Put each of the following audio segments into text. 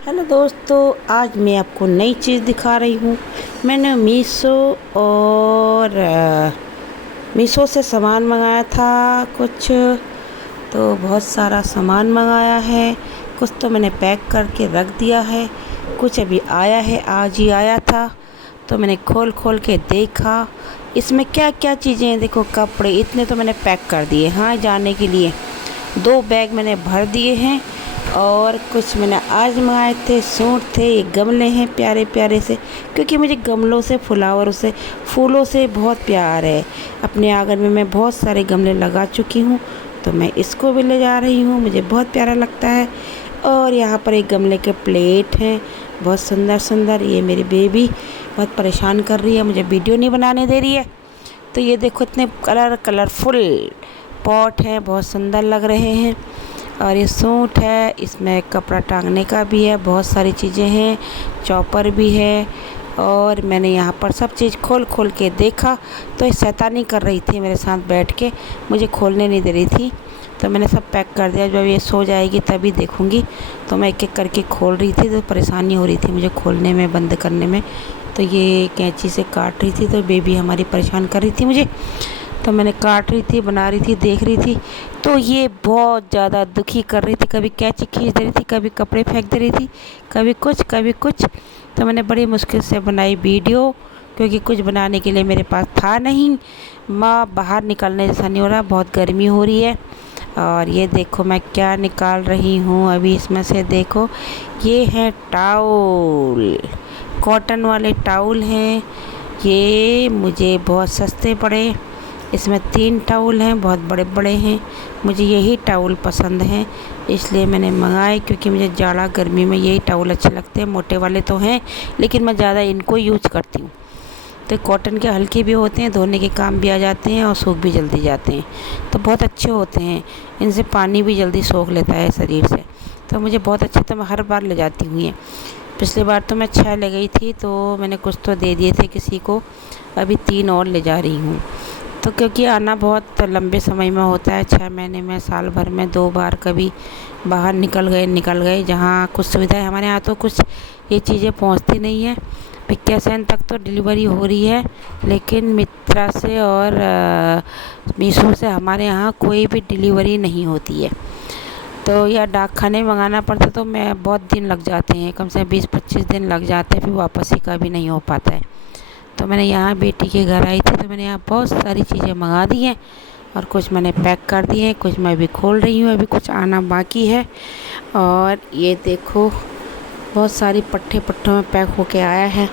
Hello दोस्तों, आज मैं आपको नई चीज़ दिखा रही हूँ। मैंने मीशो से सामान मंगाया था कुछ। तो बहुत सारा सामान मंगाया है। कुछ तो मैंने पैक करके रख दिया है, कुछ अभी आया है, आज ही आया था। तो मैंने खोल खोल के देखा इसमें क्या क्या चीज़ें हैं। देखो, कपड़े इतने तो मैंने पैक कर दिए, हाँ, जाने के लिए 2 बैग मैंने भर दिए हैं। और कुछ मैंने आज मंगाए थे, सूट थे, ये गमले हैं प्यारे प्यारे से, क्योंकि मुझे गमलों से, फ्लावरों से, फूलों से बहुत प्यार है। अपने आंगन में मैं बहुत सारे गमले लगा चुकी हूँ, तो मैं इसको भी ले जा रही हूँ, मुझे बहुत प्यारा लगता है। और यहाँ पर एक गमले के प्लेट हैं, बहुत सुंदर सुंदर। ये मेरी बेबी बहुत परेशान कर रही है, मुझे वीडियो नहीं बनाने दे रही है। तो ये देखो, इतने कलरफुल पॉट हैं, बहुत सुंदर लग रहे हैं। और ये सूट है, इसमें कपड़ा टांगने का भी है, बहुत सारी चीज़ें हैं, चॉपर भी है। और मैंने यहाँ पर सब चीज़ खोल खोल के देखा, तो ये शैतानी कर रही थी मेरे साथ बैठ के, मुझे खोलने नहीं दे रही थी। तो मैंने सब पैक कर दिया, जब ये सो जाएगी तभी देखूँगी। तो मैं एक एक करके खोल रही थी, तो परेशानी हो रही थी मुझे खोलने में, बंद करने में। तो ये कैंची से काट रही थी, तो बेबी हमारी परेशान कर रही थी मुझे। तो मैंने काट रही थी, बना रही थी, देख रही थी। तो ये बहुत ज़्यादा दुखी कर रही थी, कभी कैंची खींच दे रही थी, कभी कपड़े फेंक दे रही थी, कभी कुछ कभी कुछ। तो मैंने बड़ी मुश्किल से बनाई वीडियो, क्योंकि कुछ बनाने के लिए मेरे पास था नहीं। माँ, बाहर निकलने जैसा नहीं हो रहा, बहुत गर्मी हो रही है। और ये देखो मैं क्या निकाल रही हूँ अभी इसमें से। देखो, ये है टाउल, कॉटन वाले टाउल हैं। ये मुझे बहुत सस्ते पड़े। इसमें 3 टाउल हैं, बहुत बड़े बड़े हैं। मुझे यही टाउल पसंद हैं, इसलिए मैंने मंगाए, क्योंकि मुझे जाड़ा गर्मी में यही टाउल अच्छे लगते हैं। मोटे वाले तो हैं, लेकिन मैं ज़्यादा इनको यूज करती हूँ। तो कॉटन के हल्के भी होते हैं, धोने के काम भी आ जाते हैं, और सूख भी जल्दी जाते हैं, तो बहुत अच्छे होते हैं। इनसे पानी भी जल्दी सोख लेता है शरीर से, तो मुझे बहुत अच्छे, तो मैं हर बार ले जाती हूँ ये। पिछली बार तो मैं 6 ले गई थी, तो मैंने कुछ तो दे दिए थे किसी को, अभी 3 और ले जा रही हूँ। तो क्योंकि आना बहुत लंबे समय में होता है, 6 महीने में, साल भर में 2 बार कभी बाहर निकल गए। जहाँ कुछ सुविधाएं, हमारे यहाँ तो कुछ ये चीज़ें पहुँचती नहीं है। पिक्केसन तक तो डिलीवरी हो रही है, लेकिन मित्रा से और मीशो से हमारे यहाँ कोई भी डिलीवरी नहीं होती है। तो या डाक खाने मंगाना पड़ता, तो मैं बहुत दिन लग जाते हैं, कम से कम 20-25 दिन लग जाते हैं, फिर वापसी का भी नहीं हो पाता है। तो मैंने यहाँ बेटी के घर आई थी, तो मैंने यहाँ बहुत सारी चीज़ें मंगा दी हैं, और कुछ मैंने पैक कर दिए हैं, कुछ मैं अभी खोल रही हूँ, अभी कुछ आना बाकी है। और ये देखो, बहुत सारी पट्टों में पैक होके आया है।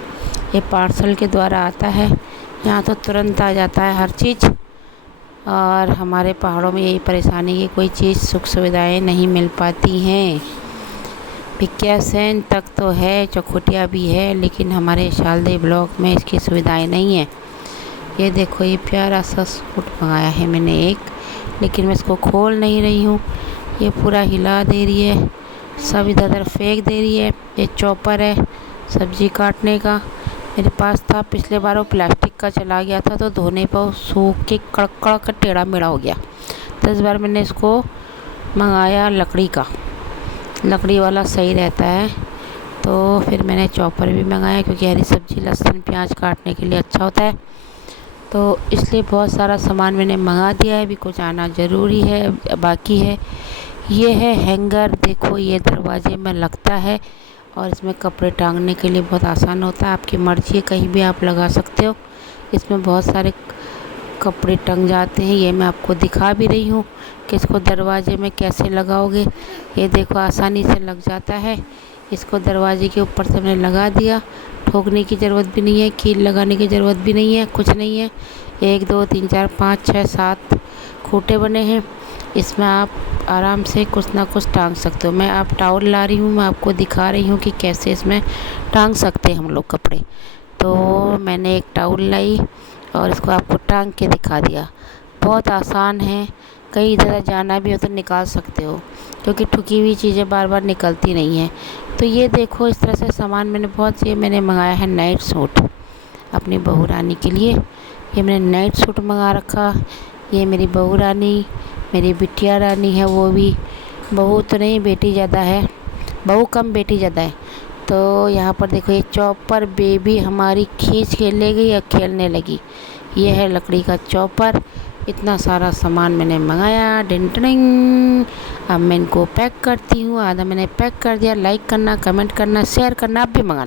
ये पार्सल के द्वारा आता है, यहाँ तो तुरंत आ जाता है हर चीज़। और हमारे पहाड़ों में यही परेशानी है, कोई चीज़ सुख सुविधाएँ नहीं मिल पाती हैं। भिक्यासैन तक तो है, चौखुटिया भी है, लेकिन हमारे शालदे ब्लॉक में इसकी सुविधाएं नहीं है। ये देखो, ये प्यारा सा सूट मंगाया है मैंने एक, लेकिन मैं इसको खोल नहीं रही हूँ। ये पूरा हिला दे रही है, सब इधर उधर फेंक दे रही है। ये चॉपर है सब्जी काटने का, मेरे पास था पिछले बार, वो प्लास्टिक का चला गया था, तो धोने पर वो सूख के कड़क का टेढ़ा मेढ़ा हो गया। तो इस बार मैंने इसको मंगाया लकड़ी का, लकड़ी वाला सही रहता है। तो फिर मैंने चॉपर भी मंगाया, क्योंकि हरी सब्जी, लहसुन, प्याज काटने के लिए अच्छा होता है। तो इसलिए बहुत सारा सामान मैंने मंगा दिया है, अभी कुछ आना ज़रूरी है, बाकी है। ये है हैंगर, देखो ये दरवाजे में लगता है, और इसमें कपड़े टांगने के लिए बहुत आसान होता है। आपकी मर्ज़ी है, कहीं भी आप लगा सकते हो। इसमें बहुत सारे कपड़े टंग जाते हैं, ये मैं आपको दिखा भी रही हूँ कि इसको दरवाजे में कैसे लगाओगे। ये देखो, आसानी से लग जाता है। इसको दरवाजे के ऊपर से मैंने लगा दिया, ठोकने की ज़रूरत भी नहीं है, कील लगाने की ज़रूरत भी नहीं है, कुछ नहीं है। 1 2 3 4 5 6 7 खूंटे बने हैं, इसमें आप आराम से कुछ ना कुछ टांग सकते हो। मैं आप टावल ला रही हूँ, मैं आपको दिखा रही हूँ कि कैसे इसमें टांग सकते हैं हम लोग कपड़े। तो मैंने एक टावल लाई, और इसको आपको टांग के दिखा दिया। बहुत आसान है, कहीं इधर जाना भी हो तो निकाल सकते हो, क्योंकि ठुकी हुई चीज़ें बार बार निकलती नहीं हैं। तो ये देखो, इस तरह से सामान मैंने बहुत से मैंने मंगाया है। नाइट सूट अपनी बहू रानी के लिए, ये मैंने नाइट सूट मंगा रखा। ये मेरी बहू रानी, मेरी बिटिया रानी है, वो भी, बहू तो नहीं, बेटी ज़्यादा है, बहू कम बेटी ज़्यादा है। तो यहाँ पर देखो ये चॉपर बेबी हमारी खींच के ले गई या खेलने लगी। ये है लकड़ी का चॉपर। इतना सारा सामान मैंने मंगाया, डिंग। अब मैं इनको पैक करती हूँ। आधा मैंने पैक कर दिया। लाइक करना, कमेंट करना, शेयर करना, आप भी मंगा